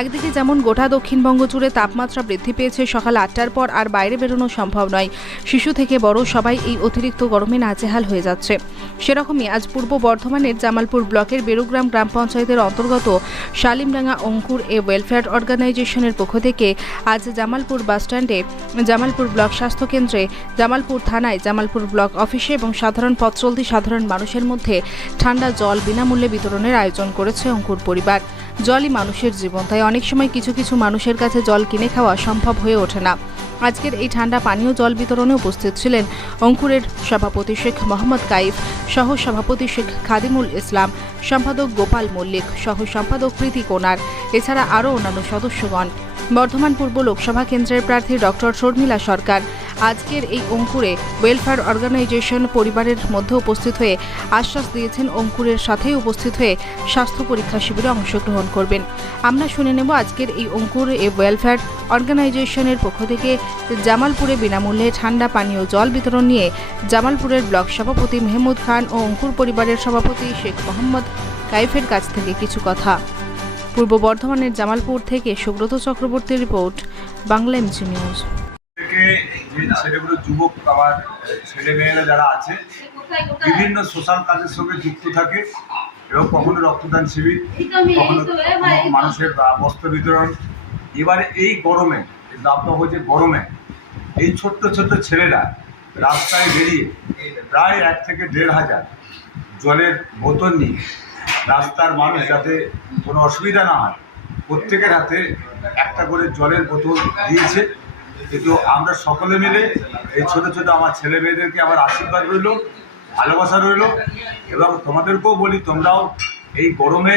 একদিকে যেমন গোটা দক্ষিণবঙ্গ জুড়ে তাপমাত্রা বৃদ্ধি পেয়েছে, সকাল আটটার পর আর বাইরে বেরোনো সম্ভব নয়। শিশু থেকে বড় সবাই এই অতিরিক্ত গরমে নাজেহাল হয়ে যাচ্ছে। সেরকমই আজ পূর্ব বর্ধমানের জামালপুর ব্লকের বেরুগ্রাম গ্রাম পঞ্চায়েতের অন্তর্গত শালিমডাঙ্গা অঙ্কুর এ ওয়েলফেয়ার অর্গানাইজেশনের পক্ষ থেকে আজ জামালপুর বাসস্ট্যান্ডে জামালপুর ব্লক স্বাস্থ্য কেন্দ্রে, জামালপুর থানায়, জামালপুর ব্লক অফিসে এবং সাধারণ পথচলতি সাধারণ মানুষের মধ্যে ঠান্ডা জল বিনামূল্যে বিতরণের আয়োজন করেছে অঙ্কুর পরিবার। জলই মানুষের জীবন, তাই অনেক সময় কিছু কিছু মানুষের কাছে জল কিনে খাওয়া সম্ভব হয়ে ওঠে না। আজকের এই ঠান্ডা পানীয় জল বিতরণে উপস্থিত ছিলেন অঙ্কুরের সভাপতি শেখ মোহাম্মদ কাইফ, সহ সভাপতি শেখ খাদিমুল ইসলাম, সম্পাদক গোপাল মল্লিক, সহ সম্পাদক প্রীতি কোনার, এছাড়া আরও অন্যান্য সদস্যগণ। বর্ধমান পূর্ব লোকসভা কেন্দ্রের প্রার্থী ডক্টর শর্মিলা সরকার আজকের এই অঙ্কুরে ওয়েলফেয়ার অর্গানাইজেশন পরিবারের মধ্যে উপস্থিত হয়ে আশ্বাস দিয়েছেন অঙ্কুরের সাথে উপস্থিত হয়ে স্বাস্থ্য পরীক্ষা শিবিরে অংশগ্রহণ করবেন। আমরা শুনে নেব আজকের এই অঙ্কুর এ ওয়েলফেয়ার অর্গানাইজেশনের পক্ষ থেকে জামালপুরে বিনামূল্যে ঠান্ডা পানীয় জল বিতরণ নিয়ে জামালপুরের ব্লক সভাপতি মেহমুদ খান ও অঙ্কুর পরিবারের সভাপতি শেখ মোহাম্মদ কাইফের কাছ থেকে কিছু কথা। পূর্ব বর্ধমানের জামালপুর থেকে সুব্রত চক্রবর্তীর রিপোর্ট, বাংলা এমসি নিউজ ছেলেগুলো, যুবক, আমার ছেলে মেয়েরা যারা আছে, বিভিন্ন সোশ্যাল কাজের সঙ্গে যুক্ত থাকে এবং কখনো রক্তদান শিবির, কখনো মানুষের বস্ত্র বিতরণ। এবারে এই গরমে, এই দাবদাহ যে গরমে, এই ছোট্ট ছোট্ট ছেলেরা রাস্তায় বেরিয়ে প্রায় এক থেকে দেড় হাজার জলের বোতল নিয়ে রাস্তার মানুষ যাতে কোনো অসুবিধা না হয়, প্রত্যেকের হাতে একটা করে জলের বোতল দিয়েছে। কিন্তু আমরা সকলে মিলে এই ছোট ছোট আমার ছেলে মেয়েদেরকে আমার আশীর্বাদ রইল, ভালোবাসা রইল এবং তোমাদেরকেও বলি, তোমরাও এই গরমে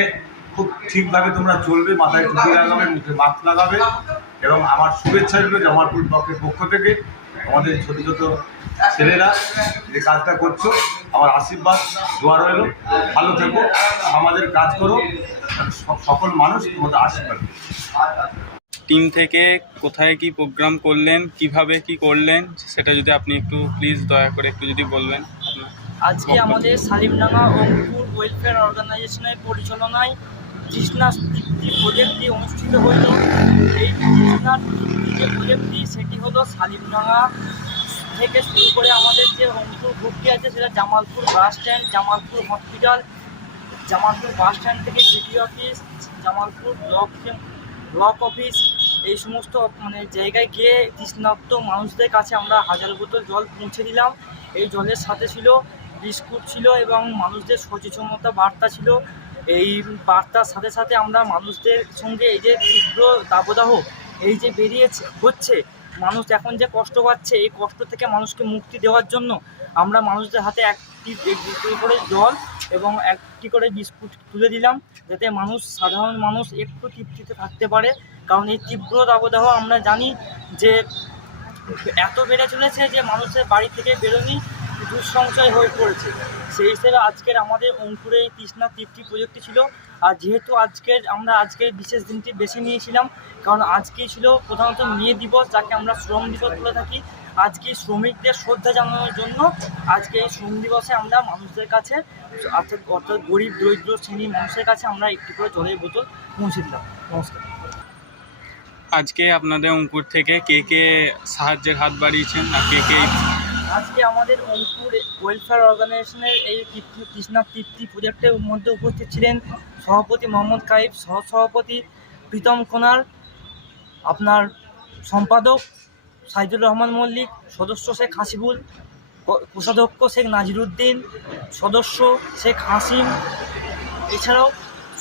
খুব ঠিকভাবে তোমরা চলবে, মাথায় টুপি লাগাবে, মুখে মাস্ক লাগাবে এবং আমার শুভেচ্ছা রইল জামালপুর ব্লকের পক্ষ থেকে আমাদের ছোট ছোট ছেলেরা যে কাজটা করছ, আমার আশীর্বাদ, দোয়া রইল ভালো থেকো আমাদের কাজ করো, সকল মানুষ তোমাদের আশীর্বাদ। টিম থেকে কোথায় কি প্রোগ্রাম করলেন কীভাবে কি করলেন সেটা যদি আপনি একটু প্লিজ দয়া করে একটু যদি বলবেন। আজকে আমাদের সালিমডাঙ্গা অঙ্কুর ওয়েলফেয়ার অর্গানাইজেশনের পরিচালনায় তৃষ্ণা তৃপ্তি প্রজেক্টটি অনুষ্ঠিত হল। এই তৃষ্ণা তৃপ্তি যে প্রজেক্টটি সেটি হলো সালিমডাঙ্গা থেকে শুরু করে আমাদের যে অঙ্কুর ভর্তি আছে সেটা Jamalpur bus stand Jamalpur hospital Jamalpur bus stand থেকে GD office Jamalpur block block office এই সমস্ত মানে জায়গায় গিয়ে তৃষ্ণার্ত মানুষদের কাছে আমরা হাজার বোতল জল পৌঁছে দিলাম। এই জলের সাথে ছিল বিস্কুট ছিল এবং মানুষদের সচেতনতা বার্তা ছিল। এই বার্তার সাথে সাথে আমরা মানুষদের সঙ্গে এই যে তীব্র দাবদাহ এই যে বেরিয়েছে, হচ্ছে মানুষ এখন যে কষ্ট পাচ্ছে, এই কষ্ট থেকে মানুষকে মুক্তি দেওয়ার জন্য আমরা মানুষদের হাতে একটি করে জল এবং একটি করে বিস্কুট তুলে দিলাম, যাতে মানুষ, সাধারণ মানুষ একটু তৃপ্তিতে থাকতে পারে। কারণ এই তীব্র দাবদাহ আমরা জানি যে এত বেড়ে চলেছে যে মানুষের বাড়ি থেকে বেরোনি দুঃসংশয় হয়ে পড়েছে। সেই হিসেবে আজকের আমাদের অঙ্কুরে এই তৃষ্ণা তৃপ্তি প্রযুক্তি ছিল। আর যেহেতু আজকের, আমরা আজকের বিশেষ দিনটি বেছে নিয়েছিলাম, কারণ আজকেই ছিল প্রধানত মে দিবস, যাকে আমরা শ্রম দিবস বলে থাকি। আজকে শ্রমিকদের শ্রদ্ধা জানানোর জন্য আজকে এই শ্রম দিবসে আমরা মানুষদের কাছে, অর্থাৎ অর্থাৎ গরিব, দরিদ্র শ্রেণির মানুষের কাছে আমরা একটি করে জলের বোতল পৌঁছে দিলাম। নমস্কার। আজকে আপনাদের অঙ্কুর থেকে কে কে সাহায্যের হাত বাড়িয়েছেন আর কে কে আজকে আমাদের অঙ্কুর ওয়েলফেয়ার অর্গানাইজেশনের এই কৃষ্ণা তৃপ্তি প্রজেক্টের মধ্যে উপস্থিত ছিলেন সভাপতি মোহাম্মদ কাইফ সহসভাপতি প্রীতম কোনার আপনার সম্পাদক সাইদুর রহমান মল্লিক, সদস্য শেখ হাসিবুল কোষাধ্যক্ষ শেখ নাজিরুদ্দিন, সদস্য শেখ হাসিম, এছাড়াও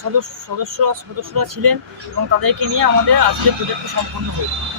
সদস্য সদস্যরা সদস্যরা ছিলেন এবং তাদেরকে নিয়ে আমাদের আজকে প্রজেক্টটি সম্পন্ন হয়েছে।